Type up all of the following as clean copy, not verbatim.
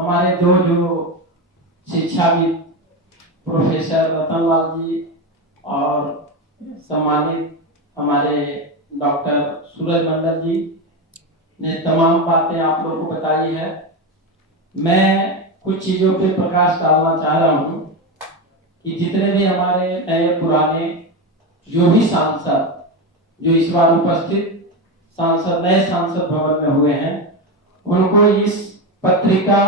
हमारे जो शिक्षाविद प्रोफेसर रतनलाल जी और सम्मानित हमारे डॉक्टर सूरज मंडल जी ने तमाम बातें आप लोगों को बताई है। मैं कुछ चीजों पे प्रकाश डालना चाह रहा हूँ कि जितने भी हमारे नए पुराने जो भी सांसद जो इस बार उपस्थित सांसद नए सांसद भवन में हुए हैं, उनको इस पत्रिका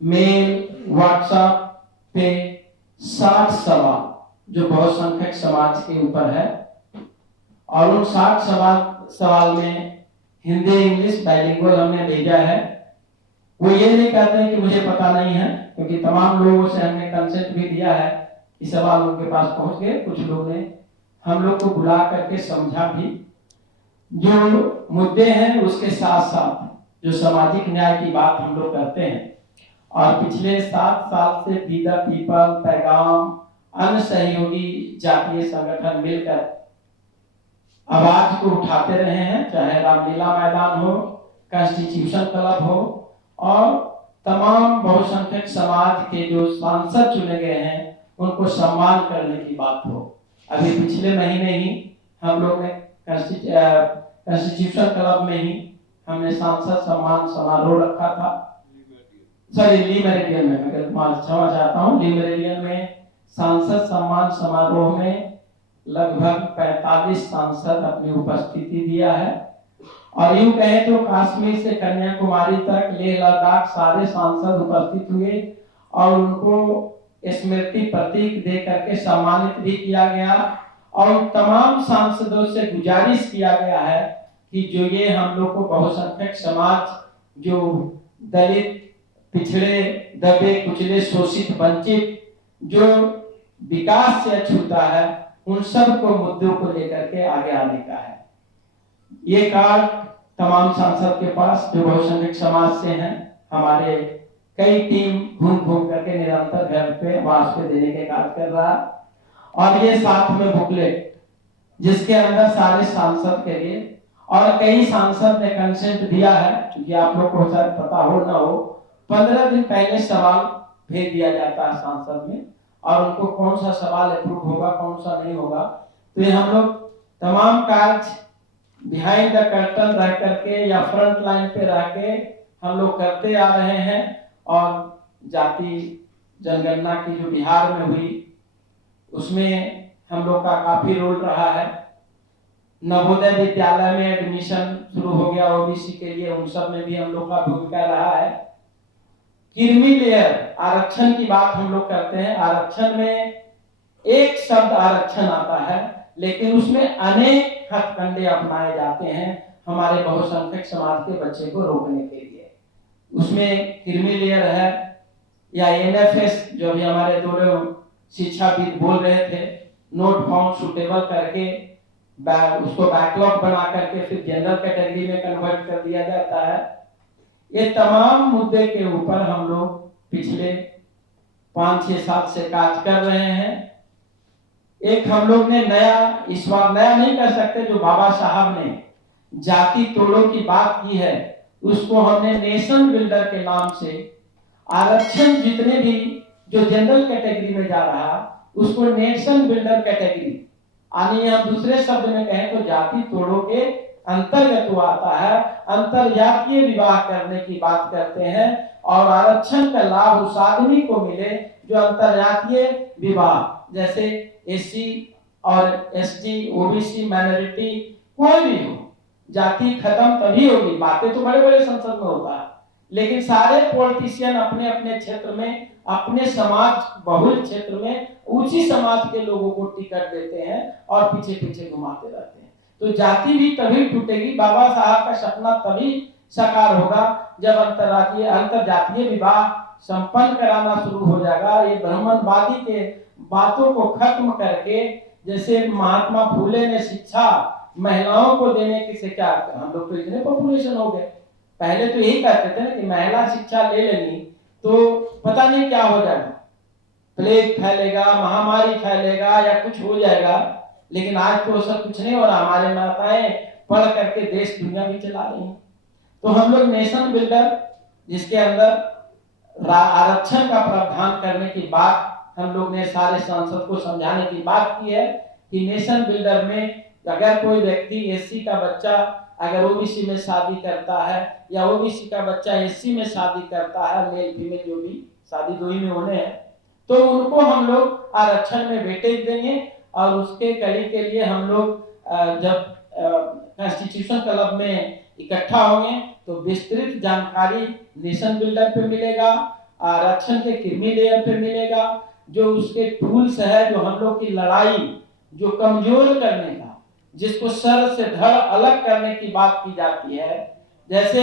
मेल व्हाट्सएप पे 60 सवाल जो बहुसंख्यक समाज के ऊपर है, और उन 60 सवाल में हिंदी इंग्लिश बाइलिंगुअल हमने भेजा है। वो ये नहीं कहते हैं कि मुझे पता नहीं है, क्योंकि तमाम लोगों से हमने कंसेंट भी दिया है कि सवाल उनके पास पहुंच गए। कुछ लोग ने हम लोग को बुला करके समझा भी। जो मुद्दे हैं उसके साथ साथ जो सामाजिक न्याय की बात हम लोग करते हैं, और पिछले 7 साल से वी द पीपल, पैगाम, अन्य सहयोगी जातीय संगठन मिलकर आवाज को उठाते रहे हैं, चाहे रामलीला मैदान हो, कॉन्स्टिट्यूशन क्लब हो, और तमाम बहुसंख्यक समाज के जो सांसद चुने गए हैं उनको सम्मान करने की बात हो। अभी पिछले महीने ही हम लोग ने कॉन्स्टिट्यूशन क्लब में ही हमने सांसद सम्मान समारोह रखा था। ली मेरिडियन में, मैं क्षमा चाहता हूँ, ली मेरिडियन में सांसद सम्मान समारोह में लगभग 45 सांसद अपनी उपस्थिति दिया है। और यूं कहें तो कश्मीर से कन्याकुमारी तक, लेह लद्दाख सारे सांसद उपस्थित हुए और उनको स्मृति प्रतीक दे करके सम्मानित भी किया गया। और तमाम सांसदों से गुजारिश किया गया है कि जो ये हम लोग को बहुसंख्यक समाज, जो दलित, पिछड़े, दबे कुचले, शोषित, वंचित, जो विकास से अछूता है, उन सब को मुद्दों को लेकर के आगे आने का है। ये कार्ड तमाम सांसद के पास जो बहुसंख्यक समाज से हैं, हमारे कई टीम घूम घूम करके निरंतर घर पे आवास पे देने के कार्य कर रहा है। और ये साथ में बुकलेट जिसके अंदर सारे सांसद के लिए, और कई सांसद ने कंसेंट दिया है, क्योंकि आप लोग को शायद पता हो ना हो, 15 दिन पहले सवाल भेज दिया जाता है सांसद में, और उनको कौन सा सवाल अप्रूव होगा कौन सा नहीं होगा। तो ये हम लोग तमाम कार्य बिहाइंड द कर्टन रह करके या फ्रंट लाइन पे रह के हम लोग करते आ रहे हैं। और जाति जनगणना की जो बिहार में हुई उसमें हम लोग का काफी रोल रहा है। नवोदय विद्यालय में एडमिशन शुरू हो गया ओबीसी के लिए, उन सब में भी हम लोग का भूमिका रहा है। क्रीमी लेयर आरक्षण की बात हम लोग करते हैं। आरक्षण में एक शब्द आरक्षण आता है, लेकिन उसमें अनेक हथकंडे अपनाए जाते हैं हमारे बहुसंख्यक समाज के बच्चे को रोकने के लिए। उसमें क्रीमी लेयर है, या एनएफएस जो भी हमारे दोनों शिक्षाविद बोल रहे थे, नोट फाउंड सुटेबल करके उसको बैकलॉग बना करके फिर जनरल कैटेगरी में कन्वर्ट कर दिया जाता है। ये तमाम मुद्दे के ऊपर हम लोग पिछले 5-6 साल से कार्य कर रहे हैं। एक हम लोग ने नया, इस बार नया नहीं कर सकते, जो बाबा साहब ने जाति तोड़ों की बात की है, उसको हमने नेशन बिल्डर के नाम से आरक्षण जितने भी जो जनरल कैटेगरी में जा रहा उसको नेशन बिल्डर कैटेगरी, यानी हम दूसरे शब्द में कहें तो जाति तोड़ों के अंतर्गत वो आता है। अंतरजातीय विवाह करने की बात करते हैं, और आरक्षण का लाभ उस आदमी को मिले जो अंतरजातीय विवाह, जैसे एससी और एसटी, ओबीसी, माइनॉरिटी, कोई भी हो, जाति खत्म तभी होगी। बातें तो बड़े बड़े संसद में होता है, लेकिन सारे पॉलिटिशियन अपने अपने क्षेत्र में, अपने समाज बहुल क्षेत्र में ऊंची समाज के लोगों को टिकट देते हैं और पीछे पीछे घुमाते रहते हैं। तो जाति भी तभी टूटेगी, बाबा साहब का सपना तभी साकार होगा जब अंतरजातीय विवाह संपन्न कराना शुरू हो जाएगा। ये ब्राह्मणवादी के बातों को खत्म करके, जैसे महात्मा फूले ने शिक्षा महिलाओं को देने की से क्या, हम लोग तो इतने पॉपुलेशन हो गए, पहले तो यही कहते थे ना कि महिला शिक्षा ले लेनी तो पता नहीं क्या हो जाएगा, प्लेग फैलेगा, महामारी फैलेगा या कुछ हो जाएगा। लेकिन आज तो ऐसा कुछ नहीं हो रहा, हमारे माताएं पढ़ करके देश दुनिया भी चला रही हैं। तो हम लोग नेशन बिल्डर, जिसके अंदर आरक्षण का प्रावधान करने की बात हम लोग ने सारे सांसद को समझाने की बात की है कि नेशन बिल्डर में अगर कोई व्यक्ति एससी का बच्चा अगर ओबीसी में शादी करता है या ओबीसी का बच्चा एससी में शादी करता है, मेल फीमेल जो भी शादी दो ही में होने हैं, तो उनको हम लोग आरक्षण में वेटेज देंगे और उसके कड़ी के लिए हम लोग जब कॉन्स्टिट्यूशन क्लब में इकट्ठा होंगे तो विस्तृत जानकारी नेशन बिल्डर पे मिलेगा, आरक्षण के क्रीमी लेयर पे मिलेगा, जो उसके टूल्स है, जो हम लोग की लड़ाई जो कमजोर करने का, जिसको सर से धड़ अलग करने की बात की जाती है। जैसे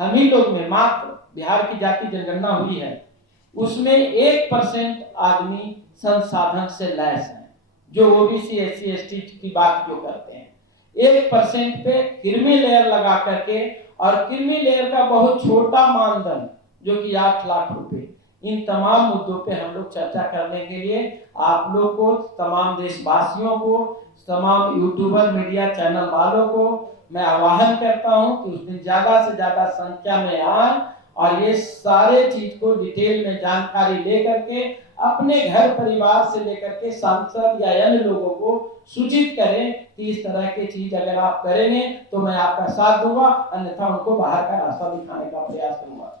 हम ही लोग में मात्र बिहार की जाति जनगणना हुई है, उसमें 1% आदमी संसाधन से लैस है, जो ओबीसी एससी एसटी की बात जो करते हैं। 1% पे क्रीमी लेयर लगा करके, और क्रीमी लेयर का बहुत छोटा मानदंड जो कि 8 लाख रुपए, इन तमाम मुद्दों पे हम लोग चर्चा करने के लिए आप लोग को, तमाम देशवासियों को, तमाम यूट्यूबर मीडिया चैनल वालों को मैं आह्वान करता हूं कि उस दिन ज्यादा से ज्यादा संख्या में आए और ये सारे चीज को डिटेल में जानकारी लेकर के अपने घर परिवार से लेकर के सांसद या अन्य लोगों को सूचित करें कि इस तरह की चीज अगर आप करेंगे तो मैं आपका साथ दूंगा, अन्यथा उनको बाहर का रास्ता दिखाने का प्रयास करूंगा।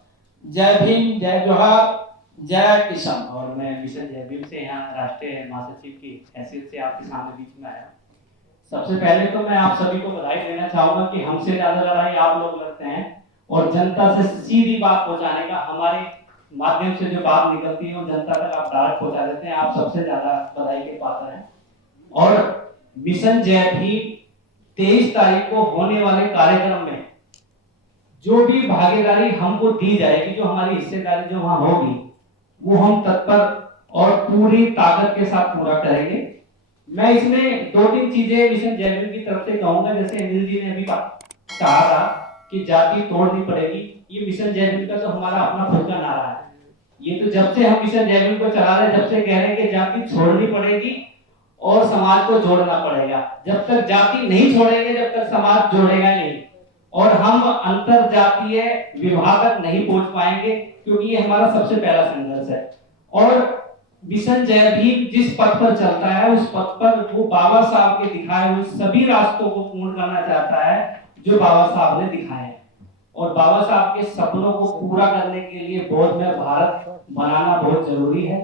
जय भीम, जय जोहार, जय किसान। और मैं मिशन जय भीम से यहाँ राष्ट्रीय महासचिव की हैसियत से आपके सामने बीच में आया। सबसे पहले तो मैं आप सभी को बधाई देना चाहूंगा कि हमसे ज्यादा लड़ाई आप लोग लड़ते हैं और जनता से सीधी बात पहुंचाने का हमारे माध्यम से जो बात निकलती है वो जनता तक आप डायरेक्ट पहुंचा देते हैं। आप सबसे ज्यादा बधाई के पात्र हैं। और मिशन जय भीम 23 तारीख को होने वाले कार्यक्रम में जो भी भागीदारी हमको दी जाएगी, जो हमारी हिस्सेदारी जो वहां होगी, वो हम तत्पर और पूरी ताकत के साथ पूरा करेंगे। मैं इसमें 2-3 चीजें मिशन जय भीम की तरफ से कहूंगा। जैसे अनिल जी ने अभी कहा था कि जाति तोड़नी पड़ेगी, ये मिशन जय भीम का तो हमारा अपना खुद का नारा है। ये तो जब से हम मिशन जय भीम को चला रहे, जब से कह रहे हैं कि जाति छोड़नी पड़ेगी और समाज को जोड़ना पड़ेगा। जब तक जाति नहीं छोड़ेंगे, जब तक समाज जोड़ेगा नहीं, और हम अंतर जातीय विवाह तक नहीं पहुंच पाएंगे, क्योंकि ये हमारा सबसे पहला संघर्ष है। और मिशन जय भीम जिस पथ पर चलता है, उस पथ पर वो बाबा साहब के दिखाए हुए सभी रास्तों को पूर्ण करना चाहता है जो बाबा साहब ने दिखाए हैं। और बाबा साहब के सपनों को पूरा करने के लिए बौद्धमय भारत बनाना बहुत जरूरी है।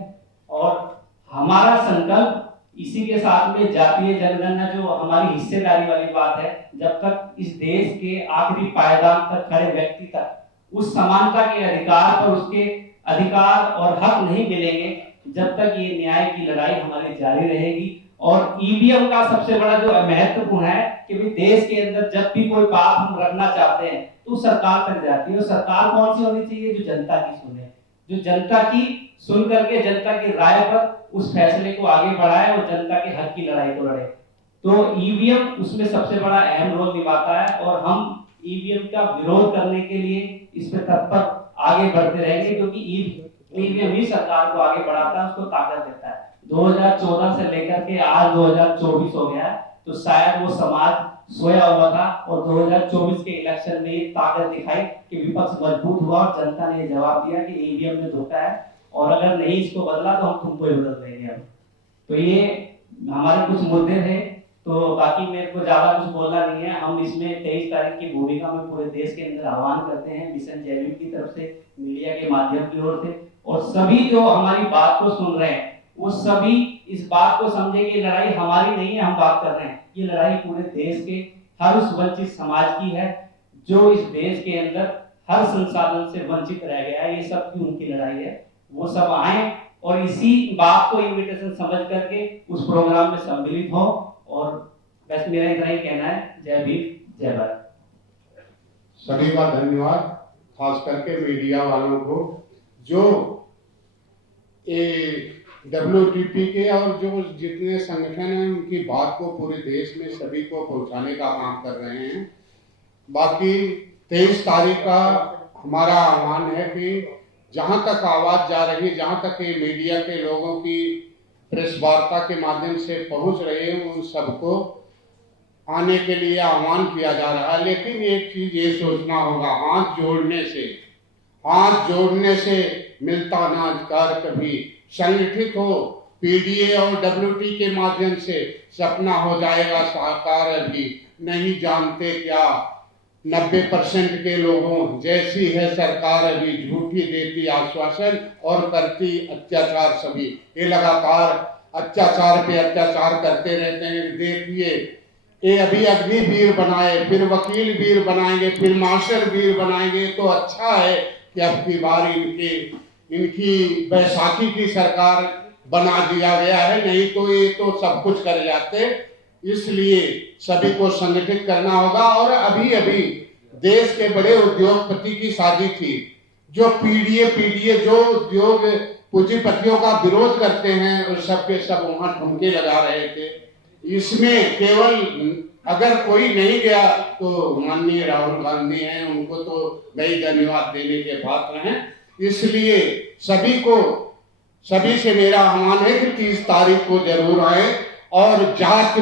और हमारा संकल्प इसी के साथ में जातीय जनगणना जो हमारी हिस्सेदारी वाली बात है, जब तक इस देश के आखिरी पायदान तक खड़े व्यक्ति तक उस समानता के अधिकार पर उसके अधिकार और हक नहीं मिलेंगे, जब तक ये न्याय की लड़ाई हमारी जारी रहेगी। और ईवीएम का सबसे बड़ा जो महत्वपूर्ण है कि भी देश के अंदर जब भी कोई बात हम रखना चाहते हैं तो सरकार तक जाती है। और सरकार कौन सी होनी चाहिए? जो जनता की सुने, जो जनता की सुन करके जनता की राय पर उस फैसले को आगे बढ़ाए और जनता के हक की लड़ाई को लड़े। तो ईवीएम उसमें सबसे बड़ा अहम रोल निभाता है और हम ईवीएम का विरोध करने के लिए इस पे तत्पर आगे बढ़ते रहेंगे, क्योंकि ईवीएम ही सरकार को आगे बढ़ाता है, उसको ताकत देता है। 2014 से लेकर के आज 2024 हो गया, तो शायद वो समाज सोया हुआ था और 2024 के इलेक्शन में ये ताकत दिखाई कि विपक्ष मजबूत हुआ और जनता ने जवाब दिया कि ईवीएम में धोखा है और अगर नहीं इसको बदला तो हम तुमको ही बदल देंगे। अब तो ये हमारे कुछ मुद्दे थे, तो बाकी मेरे को ज्यादा कुछ बोलना नहीं है। हम इसमें 23 तारीख की भूमिका में पूरे देश के अंदर आह्वान करते हैं मिशन जय भीम की तरफ से, मीडिया के माध्यम की ओर से, और सभी जो हमारी बात को सुन रहे हैं वो सभी इस बात को समझे कि लड़ाई हमारी नहीं है, हम बात कर रहे हैं, ये लड़ाई पूरे देश के हर उस वंचित समाज की है जो इस देश के अंदर हर संसाधन से वंचित रह गया है। ये सब की उनकी लड़ाई है। वो सब आए और इसी बात को इन्विटेशन समझ करके उस प्रोग्राम में सम्मिलित हो। और बस मेरा इतना ही कहना है। जय भीम, जय भारत। सभी का धन्यवाद, खास करके मीडिया वालों को जो WTP के और जो जितने संगठन हैं उनकी बात को पूरे देश में सभी को पहुंचाने का काम कर रहे हैं। बाकी 23 तारीख का हमारा आह्वान है कि जहां तक आवाज जा रही है, जहां तक ये मीडिया के लोगों की प्रेस वार्ता के माध्यम से पहुंच रहे हैं, उन सबको आने के लिए आह्वान किया जा रहा है। लेकिन एक चीज ये सोचना होगा, हाथ जोड़ने से हाथ जोड़ने से मिलता ना अधिकार कभी, संगठित हो पीडीए और डब्ल्यूटी के माध्यम से सपना हो जाएगा साकार अभी। नहीं जानते क्या 90% के लोगों जैसी है सरकार अभी, झूठी देती आश्वासन और करती अत्याचार सभी। ये लगातार अत्याचार पे अत्याचार करते रहते हैं। देखिए ये अभी अग्निवीर बनाए, फिर वकील वीर बनाएंगे, फिर मास्टर वीर बनाएंगे। तो अच्छा है कि अब की बार इनकी बैसाखी की सरकार बना दिया गया है, नहीं तो ये तो सब कुछ कर जाते। इसलिए सभी को संगठित करना होगा। और अभी अभी देश के बड़े उद्योगपति की शादी थी, जो पीडीए जो उद्योग पूंजीपतियों का विरोध करते हैं, और सब के सब वहां ठुमके लगा रहे थे। इसमें केवल अगर कोई नहीं गया तो माननीय राहुल गांधी हैं, उनको तो नई धन्यवाद देने के पात्र हैं। इसलिए सभी से मेरा आह्वान है कि 30 तारीख को जरूर आए और जात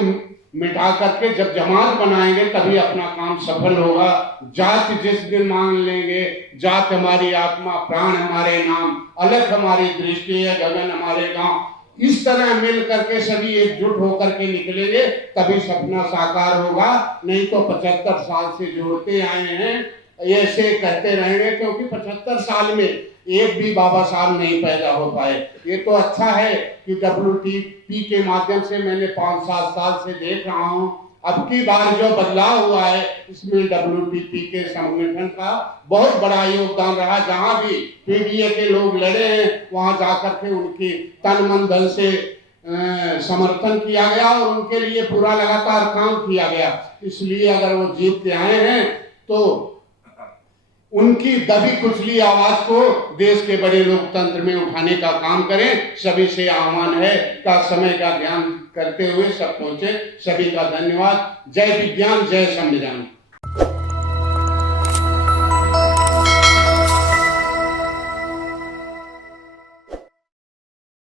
मिटा करके जब जमात बनाएंगे तभी अपना काम सफल होगा। जात जिस दिन मान लेंगे, जात हमारी आत्मा, प्राण हमारे नाम, अलग हमारी दृष्टि है, गगन हमारे गांव, इस तरह मिल करके सभी एकजुट होकर के निकलेंगे तभी सपना साकार होगा। नहीं तो 75 साल से जोड़ते आए हैं, ऐसे कहते रहेंगे, क्योंकि 75 साल में एक भी बाबा साहब नहीं पैदा हो पाए। ये तो अच्छा है कि WTP के माध्यम से मैंने 5-7 साल से देख रहा हूँ। अब की बार जो बदलाव हुआ है इसमें WTP के संगठन का बहुत बड़ा योगदान रहा। जहाँ भी पीडीए के लोग लड़े हैं वहाँ जाकर के उनकी तन मन धन से समर्थन किया गया और उनके लिए पूरा लगातार काम किया गया। इसलिए अगर वो जीत के आए हैं तो उनकी दबी कुचली आवाज को देश के बड़े लोकतंत्र में उठाने का काम करें। सभी से आह्वान है का समय का ध्यान करते हुए सब पहुंचे। सभी का धन्यवाद। जय विज्ञान, जय संविधान।